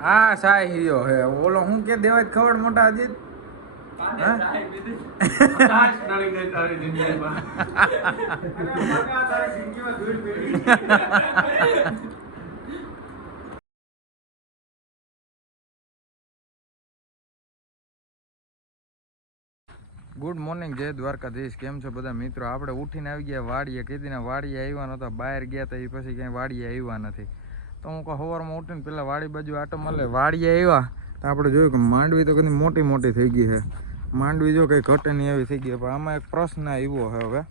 આ સાહેબ હીરો હે. ઓલો હું કે દેવાય ખબર મોટા અજીત? હા? ગુડ મોર્નિંગ જય દ્વારકાધીશ. કેમ છો બધા મિત્રો? આપણે ઉઠીને આવી ગયા વાડીએ કીધીને વાડીએ આવ્યા નહોતા બહાર ગયા હતા એ પછી ક્યાંય વાડીએ આવ્યા નથી. તો હું કહું સવારમાં ઉઠીને પેલા વાડી બાજુ આટો મળે વાડીએ આવ્યા તો આપણે જોયું કે માંડવી તો કદી મોટી મોટી થઈ ગઈ છે. માંડવી જો કંઈ ઘટે નહીં એવી થઈ ગઈ પણ આમાં એક પ્રશ્ન આવ્યો છે હવે.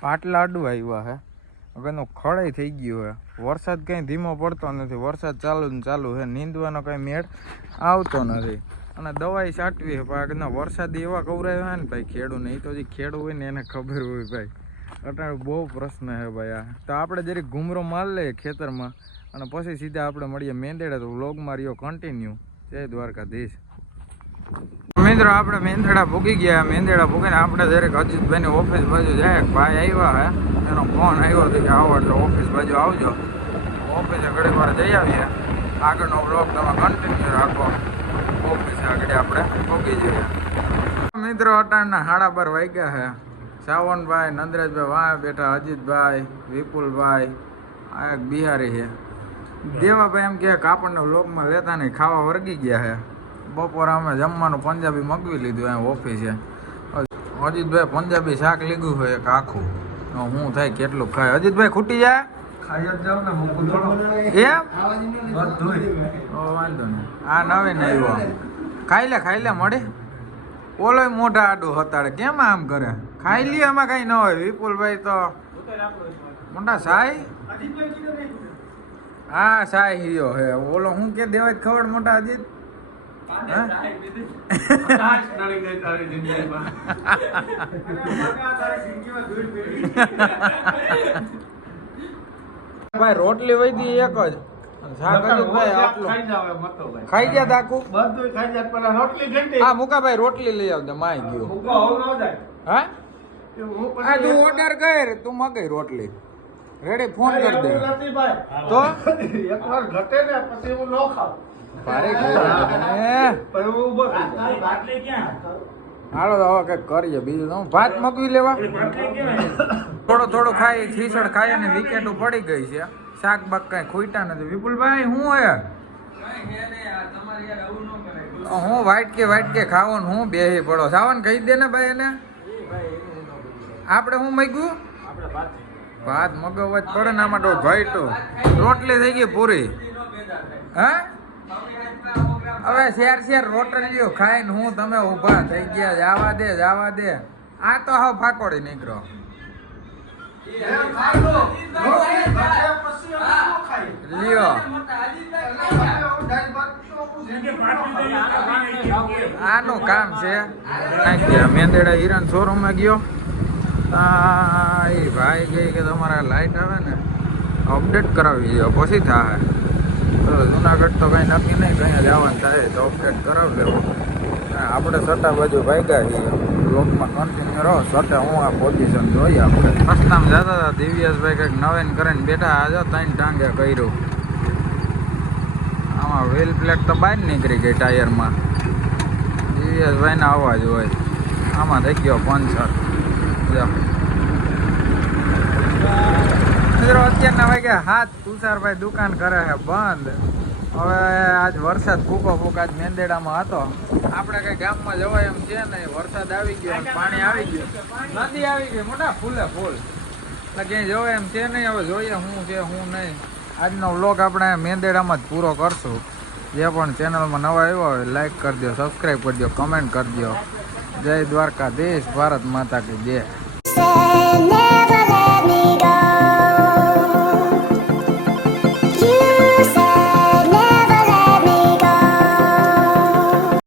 પાટલા અડવા આવ્યા છે. વગરનો ખડાઈ થઈ ગયું છે. વરસાદ કંઈ ધીમો પડતો નથી. વરસાદ ચાલુ ને ચાલુ છે. નીંદવાનો કંઈ મેળ આવતો નથી. અને દવાઈ છાંટવી છે. પાકના વરસાદ એવા કવરાવ્યા ને ભાઈ, ખેડૂને. એ તો જે ખેડૂ હોય ને એને ખબર હોય ભાઈ. અટાણે બહુ પ્રશ્ન છે ભાઈ આ. તો આપણે જરીક ઘૂમરો માર લઈએ ખેતરમાં અને પછી સીધા આપણે મળીએ મેંદેડા. તો વ્લોગમાં રહ્યો કન્ટિન્યુ જય દ્વારકાધીશ. મિત્રો, આપણે મેંદડા ભૂગી ગયા. મેંદડા ભૂગીને આપણે દરેક અજીતભાઈની ઓફિસ બાજુ જાય. ભાઈ આવ્યા હે. એનો ફોન આવ્યો હતો કે આવો એટલે ઓફિસ બાજુ આવજો. ઓફિસે ઘડી વાર જઈ આવીએ. આગળનો વ્લોગ તમે કન્ટિન્યુ રાખો. ઓફિસે આગળ આપણે ભૂગી જઈએ. મિત્રો, અટાણના સાડા બાર વાગ્યા છે સાવનભાઈ નંદરાજભાઈ વાહ બેઠા અજીતભાઈ વિપુલભાઈ આ એક બિહારી છે. દેવાભાઈ એમ કે આપણને લોકમાં લેતા નહીં ખાવા વર્ગી ગયા છે. બપોરે અમે જમવાનું પંજાબી મગવી લીધું અહીં ઓફિસે. અજીતભાઈ પંજાબી શાક લીધું હોય એક આખું. હું થાય કેટલું ખાય? અજીતભાઈ ખૂટી જાય? ખાઈ લે ખાઈ લે મળે. ઓલોય મોઢા આડું હતાડે. કેમ આમ કરે? ખાઈ લે આમાં કઈ ન હોય. વિપુલભાઈ તો મોટા સાઈ? હા સાઈ હીરો હે. ઓલો હું કે દેવાય ખબર મોટા અજીત? ભાઈ રોટલી વૈદી એક જ. ખાઈ ગયા તા આખું બધુંય ખાઈ જાય પેલા રોટલી ઘંટી. હા મુકાભાઈ રોટલી લઈ આવજો માય ગયો. મૂકો હોવ ન જાય. હા? એ હું પછી આ તું ઓર્ડર કર તું મગાઈ રોટલી. રેડી ફોન કરી દે. તો? એકવાર ઘટે ને પછી હું ન ખાવ ભારે. હાલો તો હવે કંઈક કરીએ બીજું તો હું ભાત મગવી લેવા. થોડો થોડો ખાઈ ખીચડ ખાઈ અને વિકેટો પડી ગઈ છે. શાક બાક કઈ ખોઈટા નથી. વિપુલભાઈ હું હે? હું વાઈટ કે વાઈટ કે ખાવો ને હું બે પડો. સાવન કહી દે ને ભાઈ એને. આપણે શું મગ્યું? ભાત મગવવા જ પડે ને આમાં તો ઘઈટું રોટલી થઈ ગઈ પૂરી. હા? હવે શેર શેર રોટલીઓ ખાઈને હું તમે ઊભા. થઈ ગયા. જવા દે જવા દે. આ તો હવે ફાકોડી નીકળો. આનું કામ છે. મેંદેડા હિરણ શોરૂમમાં ગયો. એ ભાઈ કહે કે તમારા લાઈટ આવે ને અપડેટ કરાવી દો પછી થાય. તો જુનાગઢ તો કંઈ નક્કી નહીં, કંઈ જવાનું થાય. તો અપડેટ કરાવી લેવું. આપણે સત્તા બાજુ ભાગ્યા છીએ. બ્લોકમાં કન્ટિન્યુ રહો. સાથે હું આ પોઝિશન જોઈએ આપણે રસ્તામાં જતા હતા દિવ્યાસભાઈ કંઈક નવીન કરીને બેઠા આજે ત્રણ ટાંગે કર્યું. આમાં વ્હીલ પ્લેટ તો બહાર નીકળી ગઈ ટાયરમાં. દિવ્યાસભાઈનો અવાજ હોય. આમાં થઈ ગયો પંચર. અત્યારના વાગ્યા હાથ તુષારભાઈ દુકાન કરે છે બંધ. હવે આજ વરસાદ ફૂકો ફૂક આજ મેંદેડામાં હતો. આપણે કઈ ગામમાં જવાય એમ છે નહીં. વરસાદ આવી ગયો પાણી આવી ગયું. નદી આવી ગઈ, મોટા ફૂલે ફૂલ. એટલે ક્યાંય જવાય એમ છે નહીં. હવે જોઈએ શું છે શું નહીં. આજનો વ્લોગ આપણે મેંદેડામાં જ પૂરો કરશું. જે પણ ચેનલમાં નવા આવ્યો હોય લાઈક કરી દો સબસ્ક્રાઈબ કરી દો કમેન્ટ કરી દો જય દ્વારકાધીશ, ભારત માતા કી જય.